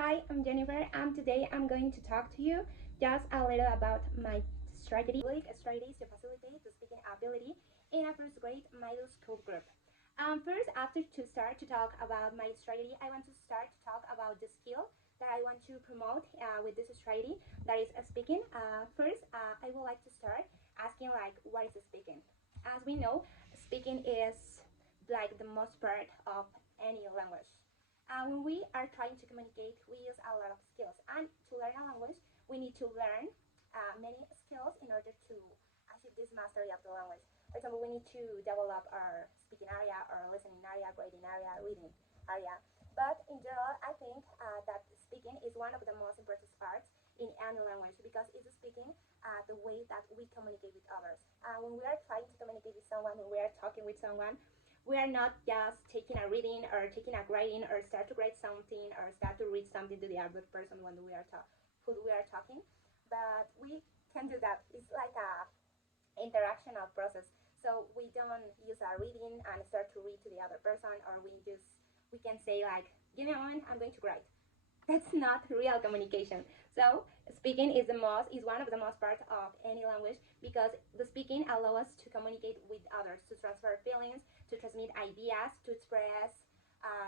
Hi, I'm Jennifer, and today I'm going to talk to you just a little about my strategies to facilitate the speaking ability in a first grade middle school group. First, after to start to talk about my strategy, I want to start to talk about the skill that I want to promote with this strategy, that is speaking. First, I would like to start asking like, what is speaking? As we know, speaking is like the most part of any language. When we are trying to communicate, we use a lot of skills. And to learn a language, we need to learn many skills in order to achieve this mastery of the language. For example, we need to develop our speaking area, our listening area, grading area, reading area. But in general, I think that speaking is one of the most important parts in any language because it's speaking the way that we communicate with others. When we are trying to communicate with someone, when we are talking with someone, we are not just taking a reading or taking a grading or start to grade something or start to read something to the other person when we are who we are talking, but we can do that. It's like a interactional process. So we don't use a reading and start to read to the other person, or we can say like, give me a moment, I'm going to write. That's not real communication. So speaking is one of the most parts of any language because the speaking allows us to communicate with others, to transfer feelings, to transmit ideas, to express,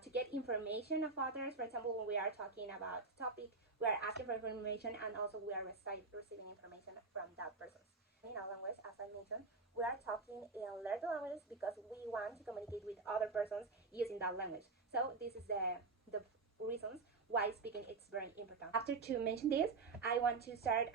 to get information of others. For example, when we are talking about a topic, we are asking for information, and also we are receiving information from that person. In our language, as I mentioned, we are talking in learned language because we want to communicate with other persons using that language. So this is the reasons why speaking is very important. After to mention this, I want to start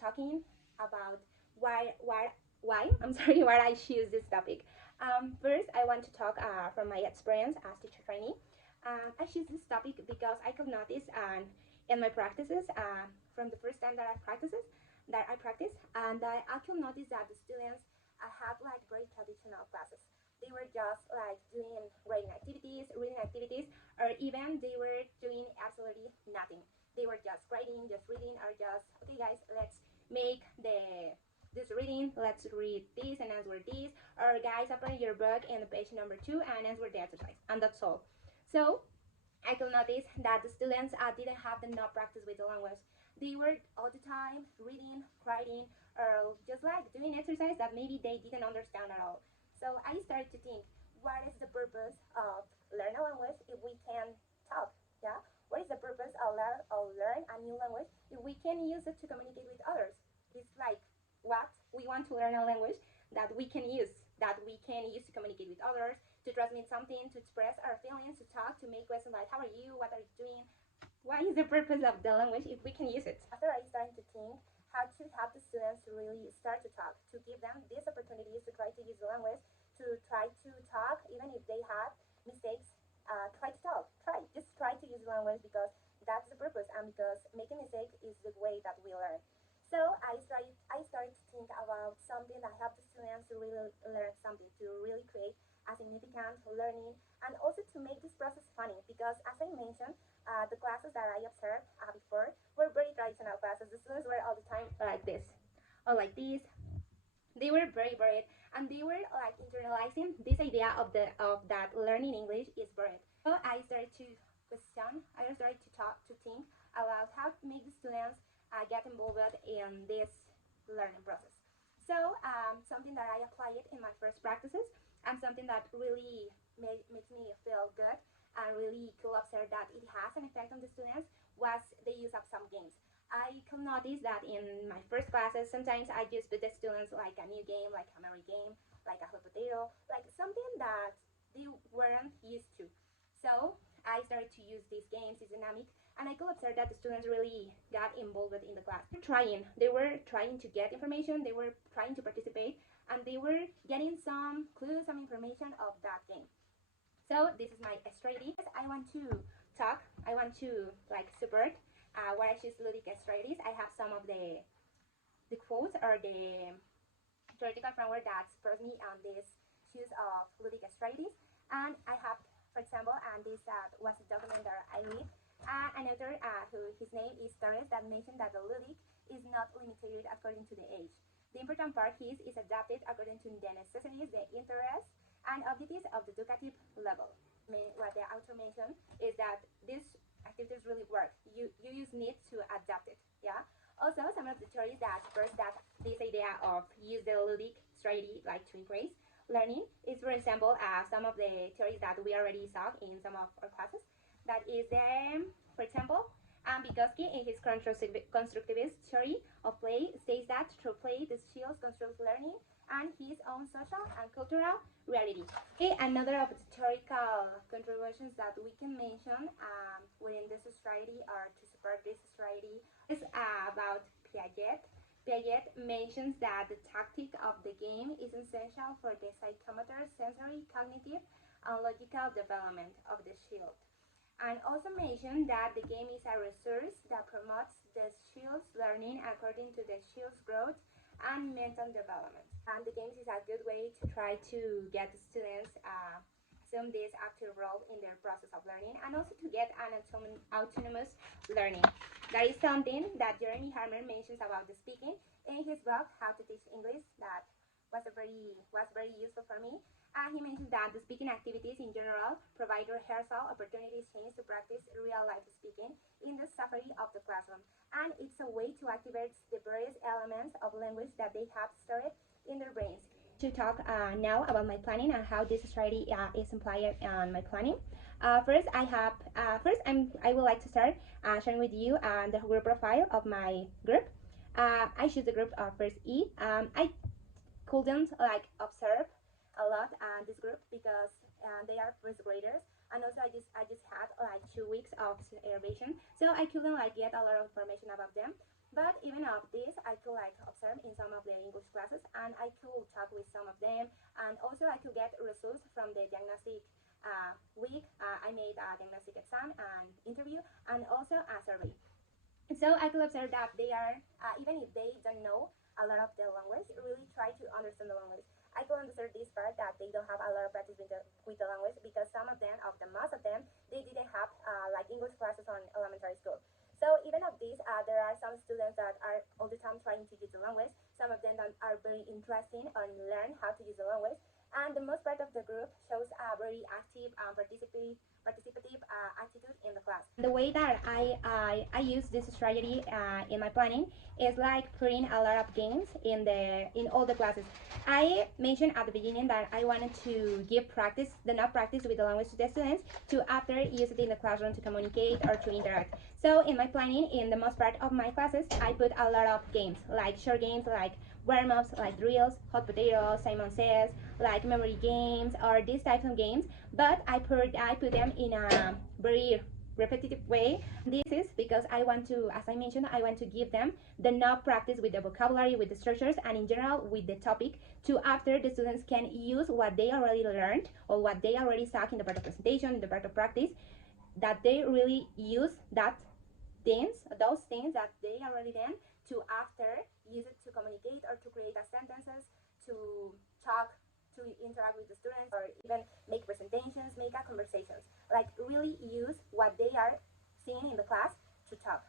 talking about why I'm sorry why I choose this topic. First, I want to talk from my experience as teacher trainee. I choose this topic because I could notice in my practices from the first time that I practice, and I could notice that the students had like very traditional classes. They were just like doing writing activities, reading activities, or even they were doing absolutely nothing. They were just writing, just reading, or just, okay guys, let's make this reading, let's read this and answer this, or guys, open your book in page number 2 and answer the exercise, and that's all. So I could notice that the students didn't have enough practice with the language. They were all the time reading, writing, or just like doing exercise that maybe they didn't understand at all. So I started to think, what is the purpose of learn a language if we can talk? Yeah, what is the purpose of learn a new language if we can use it to communicate with others? It's like, what we want to learn a language that we can use to communicate with others, to transmit something, to express our feelings, to talk, to make questions like, how are you, what are you doing? What is the purpose of the language if we can use it? After I started to think how to help the students to really start to talk, to give them these opportunities to try to use the language, to try to talk even if they have mistakes, try to talk, just try to use the language because that's the purpose, and because making mistakes is the way that we learn. So I started to think about something that helped the students to really learn something, to really create a significant learning, and also to make this process funny because, as I mentioned, the classes that I observed before were very traditional classes. The students were all the time like this or like this. They were very bored, and they were like internalizing this idea of that learning English is bored. So I started to think about how to make the students get involved in this learning process. So something that I applied in my first practices, and something that really makes me feel good and really cool observe that it has an effect on the students, was the use of some games. I could notice that in my first classes, sometimes I just put the students like a new game, like a memory game, like a hot potato, like something that they weren't used to. So I started to use these games, this dynamic, and I could observe that the students really got involved in the class. They were trying to get information, they were trying to participate, and they were getting some clues, some information of that game. So this is my strategy. I want to like support what I choose ludic strategies. I have some of the quotes or the theoretical framework that supports me on this choose of ludic strategies. And I have, for example, and this was a document that I read, an author who his name is Torres, that mentioned that the ludic is not limited according to the age. The important part is adapted according to the necessities, the interests, and objectives of the educative level. What the author mentioned is that this activities really work. You just need to adapt it. Yeah. Also, some of the theories that first that this idea of use the ludic strategy like to increase learning is, for example, some of the theories that we already saw in some of our classes. That is for example, Vygotsky in his constructivist theory of play states that through play the child constructs learning and his own social and cultural reality. Okay, another of the theoretical contributions that we can mention within this strategy or to support this strategy is about Piaget. Piaget mentions that the tactic of the game is essential for the psychomotor, sensory, cognitive, and logical development of the child. And also mention that the game is a resource that promotes the child's learning according to the child's growth and mental development. And the games is a good way to try to get the students assume this active role in their process of learning and also to get an autonomous learning. That is something that Jeremy Harmer mentions about the speaking in his book How to Teach English. That was very useful for me. He mentioned that the speaking activities in general provide rehearsal opportunities, chance to practice real-life speaking in the safety of the classroom, and it's a way to activate the various elements of language that they have stored in their brains. To talk now about my planning and how this strategy is implied on my planning. I would like to start sharing with you the group profile of my group. I choose the group of first E. I couldn't like observe a lot this group because they are first graders, and also I just had like 2 weeks of observation, so I couldn't like get a lot of information about them. But even of this, I could like observe in some of the English classes, and I could talk with some of them, and also I could get results from the diagnostic week. I made a diagnostic exam and interview, and also a survey. So I could observe that they are, even if they don't know a lot of the language, really try to understand the language. I could understand this part that they don't have a lot of practice with the language because some of them, most of them, they didn't have like English classes on elementary school. So even of this, there are some students that are all the time trying to use the language. Some of them are very interested and learn how to use the language. And the most part of the group shows a very active and participative attitude in the class. The way that I use this strategy in my planning is like putting a lot of games in all the classes. I mentioned at the beginning that I wanted to give enough practice with the language to the students to after use it in the classroom to communicate or to interact. So in my planning, in the most part of my classes, I put a lot of games, like short games, like warm-ups, like drills, hot potatoes, Simon Says, like memory games or these types of games, but I put them in a very repetitive way. This is because I want to, as I mentioned, I want to give them the enough practice with the vocabulary, with the structures, and in general with the topic to after the students can use what they already learned or what they already saw in the part of presentation, in the part of practice, that they really use those things that they already done to after use it to communicate or to create sentences, to talk, to interact with the students, or even make presentations, make a conversations. Like really use what they are seeing in the class to talk.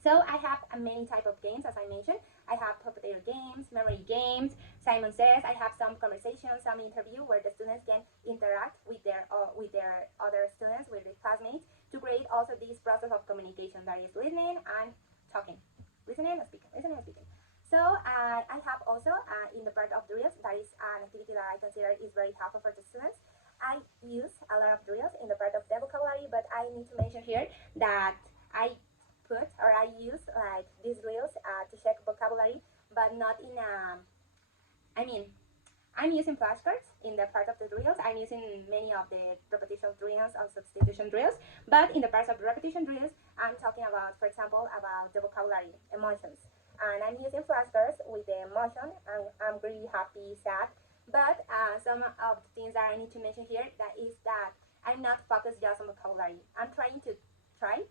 So I have a many type of games, as I mentioned. I have potato games, memory games, Simon Says. I have some conversations, some interview where the students can interact with their other students, with their classmates, to create also this process of communication that is listening and talking, listening and speaking, listening and speaking. So I have also in the part of drills, that is an activity that I consider is very helpful for the students. I use a lot of drills in the part of the vocabulary, but I need to mention here that I use like these drills to check vocabulary, but not in I'm using flashcards in the part of the drills. I'm using many of the repetition drills or substitution drills, but in the parts of the repetition drills, I'm talking about, for example, about the vocabulary, emotions. And I'm using flashcards with the emotion, and I'm really happy, sad. But some of the things that I need to mention here that I'm not focused just on vocabulary. I'm trying to try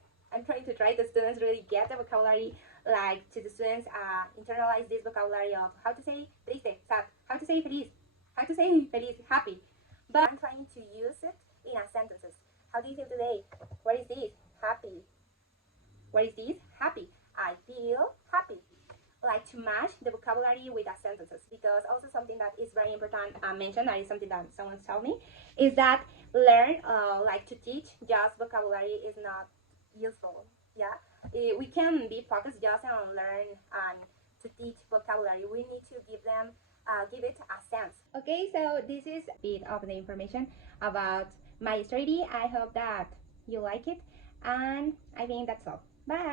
the students really get the vocabulary, like to the students internalize this vocabulary of how to say triste, sad, how to say feliz, happy. But I'm trying to use it in a sentences. How do you feel today? What is this? Happy. What is this? Happy. I feel happy. Like to match the vocabulary with the sentences, because also something that is very important mentioned, that is something that someone told me, is that learn like to teach just vocabulary is not useful. Yeah, we can be focused just on learn and to teach vocabulary. We need to give it a sense. Okay, so this is a bit of the information about my strategy. I hope that you like it, and I think that's all. Bye.